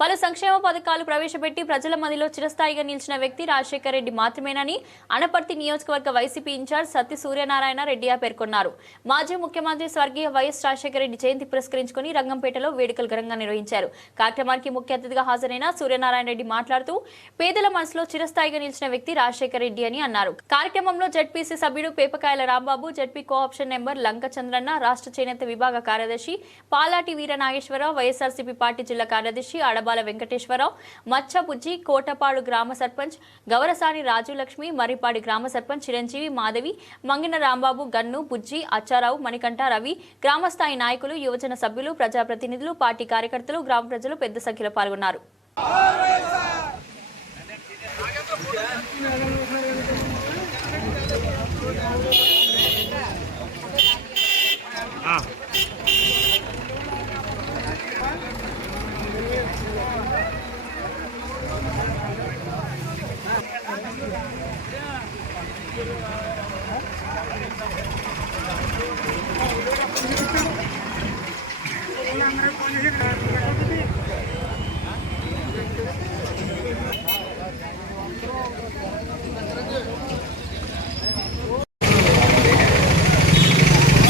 పలు సంక్షేమ పథకాలు ప్రవేశపెట్టి ప్రజల మధ్యలో చిరస్థాయిగా నిలిచిన వ్యక్తి రాజశేఖర రెడ్డి మాత్రమేనని అనపర్తి నియోజకవర్గ వైసీపీ ఇన్ఛార్జ్ సత్తి సూర్యనారాయణ రెడ్డియా పేర్కొన్నారు. మాజీ ముఖ్యమంత్రి స్వర్గీయ వైఎస్ రాజశేఖర రెడ్డి జయంతి పురస్కరించుకుని రంగంపేటలో వేడుకలు ఘనంగా నిర్వహించారు. కార్యక్రమానికి ముఖ్య అతిథిగా హాజరైన సూర్యనారాయణ రెడ్డి మాట్లాడుతూ పేదల మనసులో చిరస్థాయిగా నిలిచిన వ్యక్తి రాజశేఖర రెడ్డి అని అన్నారు. కార్యక్రమంలో జడ్పీసీ సభ్యుడు Pepakayala Rambabu ZP cooption number Lanka Chandranna రాష్ట్ర చేనేత విభాగ కార్యదర్శి పాలాటి వీర నాగేశ్వరరావు వైఎస్ఆర్సీపీ పార్టీ జిల్లా కార్యదర్శి ఆడబాల వెంకటేశ్వరరావు మచ్చబుజ్జి కోటపాడు గ్రామ సర్పంచ్ గౌరసాని రాజులక్ష్మి మర్రిపాడి గ్రామ సర్పంచ్ చిరంజీవి మాధవి మంగిన రాంబాబు గన్ను బుజ్జి అచ్చారావు మణికంఠ రవి గ్రామస్థాయి నాయకులు యువజన సభ్యులు ప్రజాప్రతినిధులు పార్టీ కార్యకర్తలు గ్రామ ప్రజలు పెద్ద సంఖ్యలో పాల్గొన్నారు.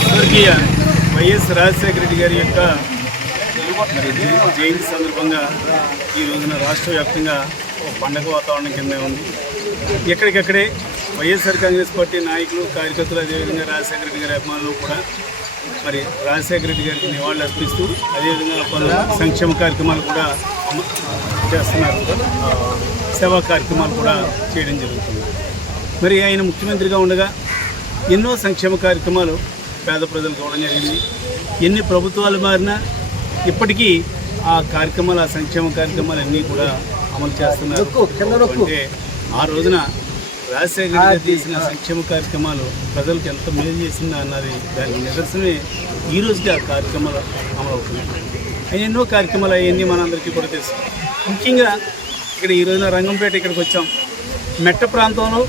స్వర్గీయ వైఎస్ రాజశేఖర రెడ్డి గారి యొక్క జయంతి సందర్భంగా ఈ రోజున రాష్ట్ర వ్యాప్తంగా ఒక పండగ వాతావరణం కింద ఉంది. ఎక్కడికక్కడే వైఎస్ఆర్ కాంగ్రెస్ పార్టీ నాయకులు కార్యకర్తలు అదేవిధంగా రాజశేఖర రెడ్డి గారి అభిమానులు కూడా మరి రాజశేఖర రెడ్డి గారికి నివాళులు అర్పిస్తూ అదేవిధంగా పలు సంక్షేమ కార్యక్రమాలు కూడా చేస్తున్నారు. సేవా కార్యక్రమాలు కూడా చేయడం జరుగుతుంది. మరి ఆయన ముఖ్యమంత్రిగా ఉండగా ఎన్నో సంక్షేమ కార్యక్రమాలు పేద ప్రజలకు ఇవ్వడం జరిగింది. ఎన్ని ప్రభుత్వాలు మారినా ఇప్పటికీ ఆ కార్యక్రమాలు ఆ సంక్షేమ కార్యక్రమాలు అన్నీ కూడా అమలు చేస్తున్నారు. అంటే ఆ రోజున రాజశేఖర్ గారు చేసిన సంక్షేమ కార్యక్రమాలు ప్రజలకు ఎంత మేలు చేసిందా అన్నది దానికి నిదర్శనమే ఈ రోజుకి ఆ కార్యక్రమాలు అమలు ఆయన ఎన్నో కార్యక్రమాలు అవన్నీ మనందరికీ కూడా తెలుసు. ముఖ్యంగా ఇక్కడ ఈ రోజున రంగంపేట ఇక్కడికి వచ్చాం. మెట్ట ప్రాంతంలో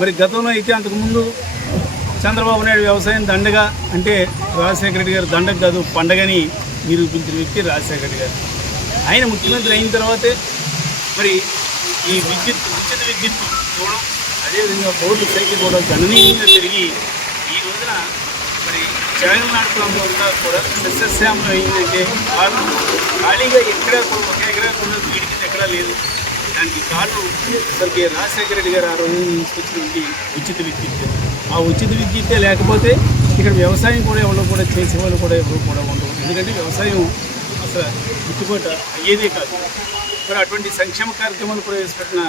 మరి గతంలో అయితే అంతకుముందు చంద్రబాబు నాయుడు వ్యవసాయం దండగా అంటే రాజశేఖర రెడ్డి గారు దండగ కాదు పండగని నిరూపించిన వ్యక్తి రాజశేఖర రెడ్డి గారు. ఆయన ముఖ్యమంత్రి అయిన తర్వాతే మరి ఈ విద్యుత్ ఉచిత విద్యుత్ ఇవ్వడం అదేవిధంగా బోర్డు సైకిల్ కూడా గణనీయంగా పెరిగి ఈ రోజున మరి జగన్నాడు ప్రాంతంలో కూడా సస్యశ్యామం అయిందంటే కారణం ఖాళీగా ఎక్కడ ఒక ఎకరా కూడా వీడికి ఎక్కడా లేదు. దానికి కారణం స్వర్గీయ రాజశేఖర రెడ్డి గారు ఆ రోజు తీసుకొచ్చినటువంటి ఉచిత విద్యుత్. ఆ ఉచిత విద్యుత్తే లేకపోతే ఇక్కడ వ్యవసాయం కూడా ఎవరు కూడా చేసేవాళ్ళు కూడా ఎవరు కూడా ఉండవు ఎందుకంటే వ్యవసాయం అసలు గిట్టుబాటు అయ్యేదే కాదు. మరి అటువంటి సంక్షేమ కార్యక్రమాలు ప్రవేశపెట్టిన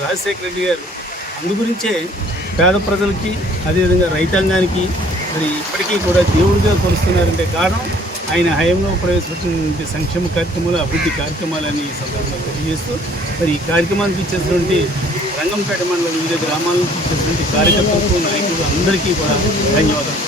రాజశేఖర రెడ్డి గారు అందు గురించే పేద ప్రజలకి అదేవిధంగా రైతాంగానికి మరి ఇప్పటికీ కూడా దేవుడిగా కొలుస్తున్నారంటే కారణం ఆయన హయంలో ప్రవేశపెట్టినటువంటి సంక్షేమ కార్యక్రమాలు అభివృద్ధి కార్యక్రమాలని ఈ సందర్భంగా తెలియజేస్తూ మరి ఈ కార్యక్రమానికి ఇచ్చేటువంటి రంగంపేట మండలం వివిధ గ్రామాల నుంచి ఇచ్చేసినటువంటి కార్యకర్తలకు నాయకులు అందరికీ కూడా ధన్యవాదాలు.